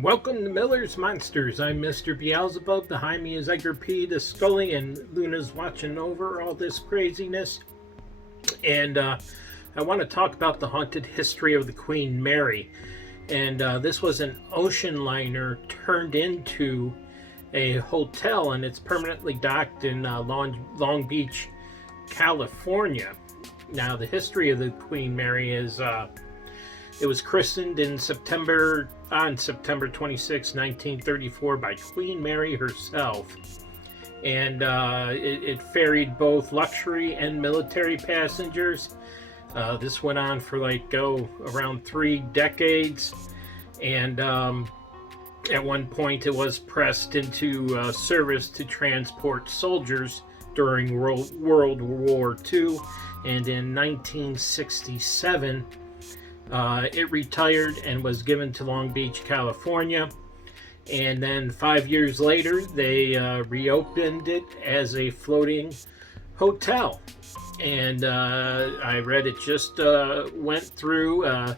Welcome to Miller's Monsters. I'm Mr. Beelzebub. Behind me is Edgar P. the Scully, and Luna's watching over all this craziness. And I want to talk about the haunted history of the Queen Mary. And this was an ocean liner turned into a hotel, and it's permanently docked in Long Beach, California. Now, the history of the Queen Mary is it was christened on September 26, 1934 by Queen Mary herself. And it ferried both luxury and military passengers. This went on for around 3 decades. And at one point it was pressed into service to transport soldiers during World War II. And in 1967, it retired and was given to Long Beach, California. And then 5 years later, they reopened it as a floating hotel. And I read it just went through a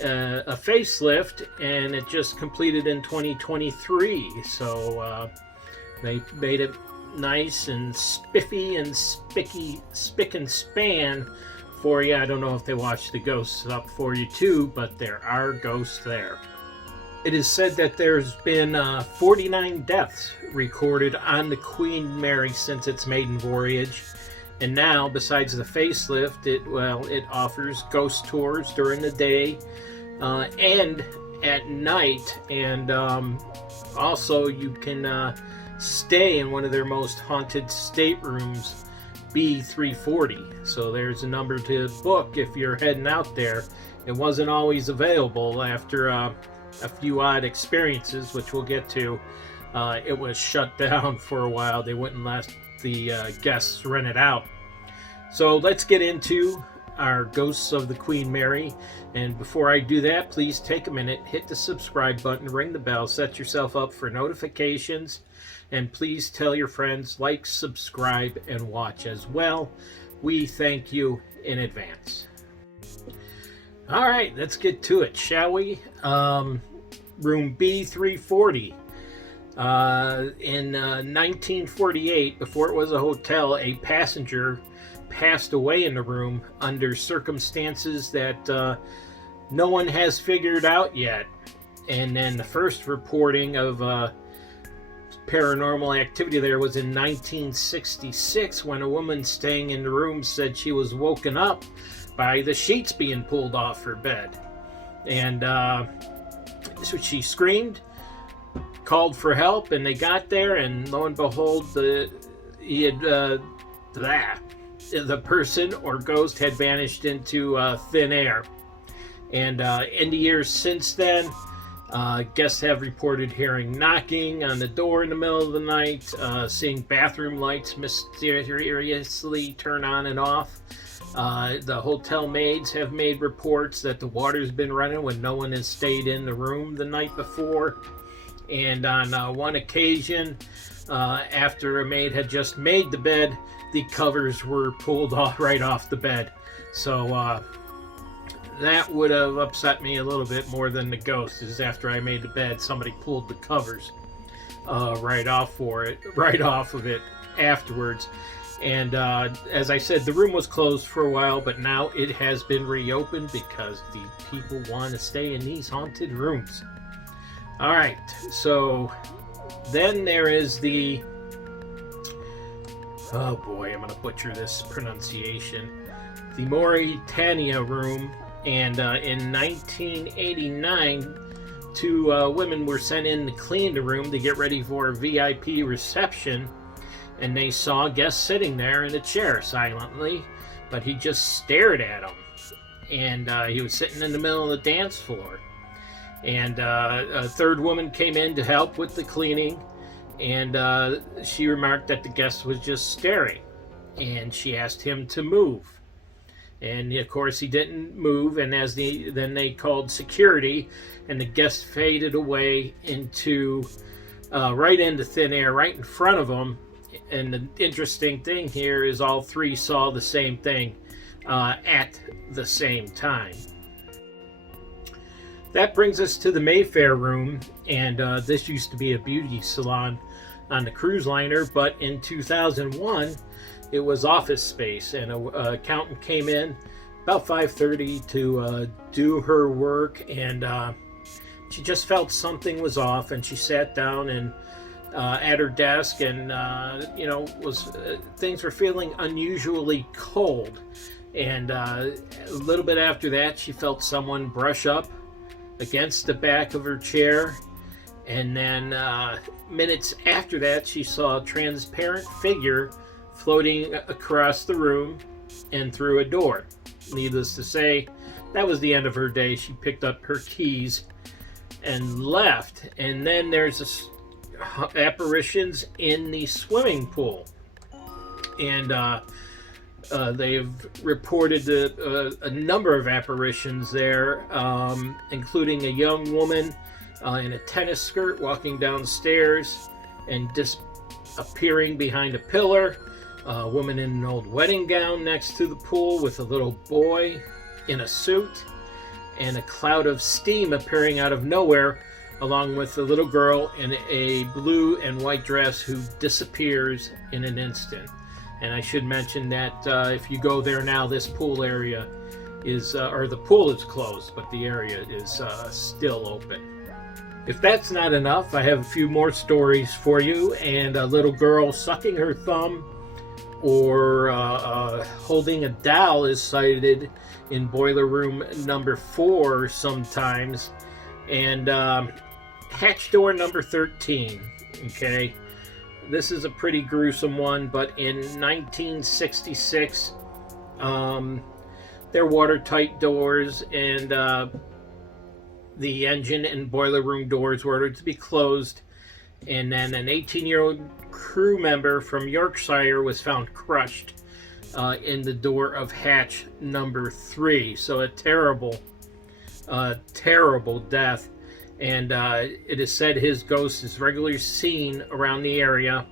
facelift, and it just completed in 2023. So they made it nice and spiffy and spick and span for you. I don't know if they watch the ghosts up for you too, but there are ghosts there. It is said that there's been 49 deaths recorded on the Queen Mary since its maiden voyage. And now, besides the facelift, it offers ghost tours during the day and at night. And also you can stay in one of their most haunted staterooms, B340. So there's a number to book if you're heading out there. It wasn't always available after a few odd experiences, which we'll get to. It was shut down for a while. They wouldn't let the guests rent it out. So let's get into our Ghosts of the Queen Mary. And before I do that, please take a minute, hit the subscribe button, ring the bell, set yourself up for notifications. And please tell your friends, like, subscribe, and watch as well. We thank you in advance. All right, let's get to it, shall we? Room B340. In 1948, before it was a hotel, a passenger passed away in the room under circumstances that no one has figured out yet. And then the first reporting of paranormal activity there was in 1966, when a woman staying in the room said she was woken up by the sheets being pulled off her bed. And so she screamed, called for help, and they got there, and lo and behold, the person or ghost had vanished into thin air. And in the years since then, guests have reported hearing knocking on the door in the middle of the night, seeing bathroom lights mysteriously turn on and off. The hotel maids have made reports that the water's been running when no one has stayed in the room the night before. And on one occasion, after a maid had just made the bed, the covers were pulled right off the bed. So that would have upset me a little bit more than the ghost. Is after I made the bed, somebody pulled the covers right off of it afterwards. And as I said, the room was closed for a while, but now it has been reopened because the people want to stay in these haunted rooms. All right, so then there is the, oh boy, I'm going to butcher this pronunciation, the Mauritania room. And in 1989, 2 women were sent in to clean the room to get ready for a VIP reception, and they saw a guest sitting there in a chair silently, but he just stared at them. And he was sitting in the middle of the dance floor. And a third woman came in to help with the cleaning, and she remarked that the guest was just staring, and she asked him to move. And of course he didn't move, and then they called security, and the guest faded away into right into thin air right in front of them. And the interesting thing here is all 3 saw the same thing at the same time. That brings us to the Mayfair Room, and this used to be a beauty salon on the cruise liner, but in 2001 it was office space, and an accountant came in about 5:30 to do her work, and she just felt something was off, and she sat down and at her desk, and things were feeling unusually cold, and a little bit after that she felt someone brush up against the back of her chair, and then minutes after that she saw a transparent figure floating across the room and through a door. Needless to say, that was the end of her day. She picked up her keys and left. And then there's apparitions in the swimming pool, and they've reported a number of apparitions there, including a young woman in a tennis skirt walking downstairs and disappearing behind a pillar, a woman in an old wedding gown next to the pool with a little boy in a suit, and a cloud of steam appearing out of nowhere, along with a little girl in a blue and white dress who disappears in an instant. And I should mention that if you go there now, this pool area is, or the pool is closed, but the area is still open. If that's not enough, I have a few more stories for you. And a little girl sucking her thumb or holding a doll is sighted in boiler room number 4 sometimes, and hatch door number 13. Okay, this is a pretty gruesome one, but in 1966 they're watertight doors, and the engine and boiler room doors were ordered to be closed, and then an 18-year-old crew member from Yorkshire was found crushed in the door of hatch number 3. So a terrible death, and it is said his ghost is regularly seen around the area.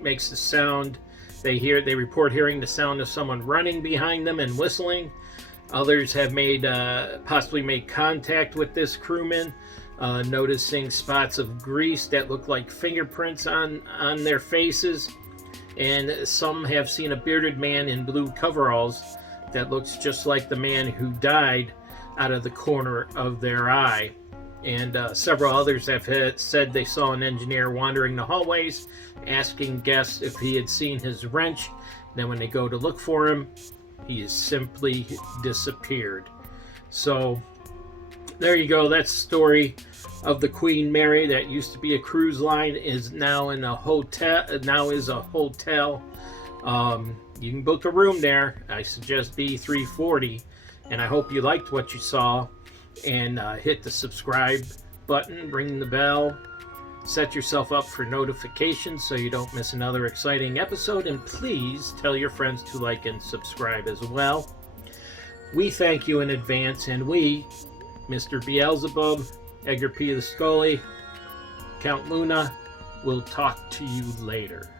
Makes the sound. They report hearing the sound of someone running behind them and whistling. Others have possibly made contact with this crewman, noticing spots of grease that look like fingerprints on their faces, and some have seen a bearded man in blue coveralls that looks just like the man who died out of the corner of their eye. And several others have said they saw an engineer wandering the hallways, asking guests if he had seen his wrench. Then when they go to look for him, he has simply disappeared. So there you go. That's the story of the Queen Mary. That used to be a cruise line, is now in a hotel. Now is a hotel. You can book a room there. I suggest B340. And I hope you liked what you saw. And hit the subscribe button, ring the bell, set yourself up for notifications so you don't miss another exciting episode. And please tell your friends to like and subscribe as well. We thank you in advance, and we, Mr. Beelzebub, Edgar P. the Scully, Count Luna, will talk to you later.